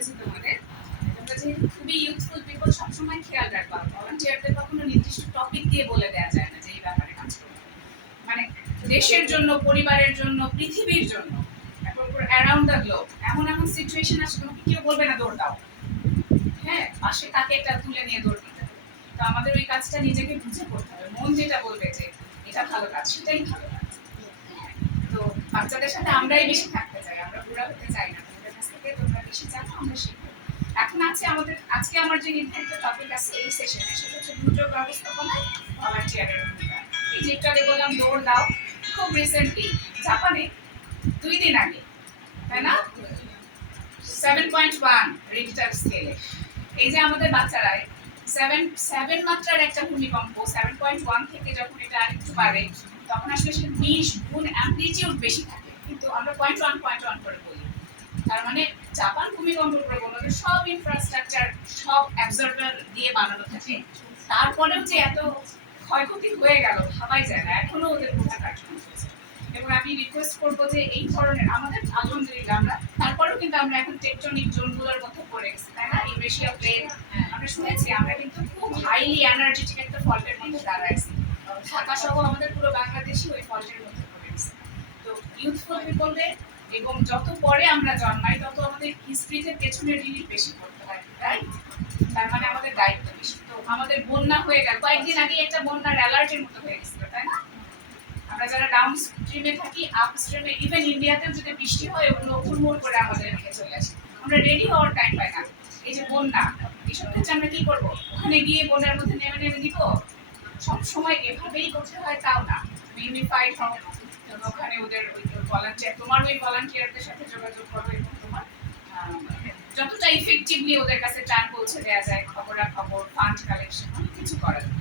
বলেছি তোমাদের, তোমরা যেহেতু খুবই ইউথফুল পিপল, সবসময় খেয়াল রাখবা ভলান্টিয়ারদের কখনো নির্দিষ্ট টপিক দিয়ে বলে দেওয়া যায় না যে এই ব্যাপারে কাজ করবে, মানে দেশের জন্য, পরিবারের জন্য, পৃথিবীর জন্য, অ্যারাউন্ড দ্য গ্লোব। এমন এমন সিচুয়েশন আসে তোমাকে কেউ বলবে না দৌড় দাও, হ্যাঁ, পাশে তাকে একটা তুলে নিয়ে দৌড় দিতে হবে। তো আমাদের ওই কাজটা নিজেকে বুঝে করতে হবে, মন যেটা বলবে যে এটা ভালো কাজ সেটাই ভালো কাজ। তো বাচ্চাদের সাথে আমরাই বেশি থাকতে চাই, আমরা বুড়া হতে চাই না। তোমাদের কাছ থেকে তোমরা বেশি জানো, আমরা শিখবো। এখন আছে আমাদের, আজকে আমার যে নির্ধারিত টপিক আছে এই সেশনে, সেটা হচ্ছে দুর্যোগ ব্যবস্থাপনায় ভলান্টিয়ারের ভূমিকা। এই যে একটু আগে বললাম দৌড় দাও, খুব রিসেন্টলি জাপানে 2 দিন আগে, তাই না, 7.1 রিক্টার স্কেলে, এই যে আমাদের বাচ্চারা 7 মাত্রার একটা ভূমিকম্প 7.1 থেকে যখন এটা আরেকটু বাড়ে, তখন আসলে সেটা 20 গুণ অ্যামপ্লিটিউড বেশি থাকে, কিন্তু আমরা 0.1 করে বলি। তার মানে জাপান ভূমিকম্প প্রবণতা সব ইনফ্রাস্ট্রাকচার, সব অ্যাবজর্ভার দিয়ে বানানো থাকে, তারপরেও যে এত ক্ষয়ক্ষতি হয়ে গেল ভাবাই যায় না, এখনো ওদের বোঝা কার্যক্রম চলছে। এবং আমি রিকোয়েস্ট করবো যে এই ধরনের আমাদের আলহামদুলিল্লাহ আমরা তারপরেও কিন্তু আমরা এখন টেকটনিক জোনগুলোর মধ্যে পড়ে গেছি, তাই না, ইউরেশিয়া প্লেট আমরা শুনেছি, আমরা কিন্তু খুব হাইলি এনার্জেটিক একটা ফল্টের মধ্যে দাঁড়াইছি, ঢাকা সহ আমাদের পুরো বাংলাদেশই ওই ফল্টের মধ্যে পড়ে গেছে। তো ইউথফুল পিপলদের, এবং যত পরে আমরা জন্মাই তত আমাদের হিস্ট্রিতে পেছনের রিলিফ বেশি করতে হয়, রাইট? তার মানে আমাদের দায়িত্ব বেশি। তো আমাদের বন্যা হয়ে গেল, কয়েকদিন আগে একটা বন্যার অ্যালার্টের মতো হয়ে গেছিল, তাই না? আমরা যারা ডাউন স্ট্রিমে থাকি, আপ স্ট্রিমে, ইভেন ইন্ডিয়াতেও যদি বৃষ্টি হয় ওগুলো হুড়মুড় করে আমাদের এদিকে চলে আসে, আমরা রেডি হওয়ার টাইম পাই না। এই যে বন্যা, এইসব ক্ষেত্রে আমরা কি করবো? ওখানে গিয়ে বন্যার মধ্যে নেমে নেমে দিব? সবসময় এভাবেই করতে হয় তাও না, ইউনিফাইড হবে, ওখানে ওদের ওই ভলান্টিয়ার, তোমার ওই ভলান্টিয়ারদের সাথে যোগাযোগ করবে এবং তোমার যতটা ইফেক্টিভলি ওদের কাছে ত্রাণ পৌঁছে দেওয়া যায়, খবরাখবর, ফান্ড কালেকশন, অনেক কিছু করা যায়।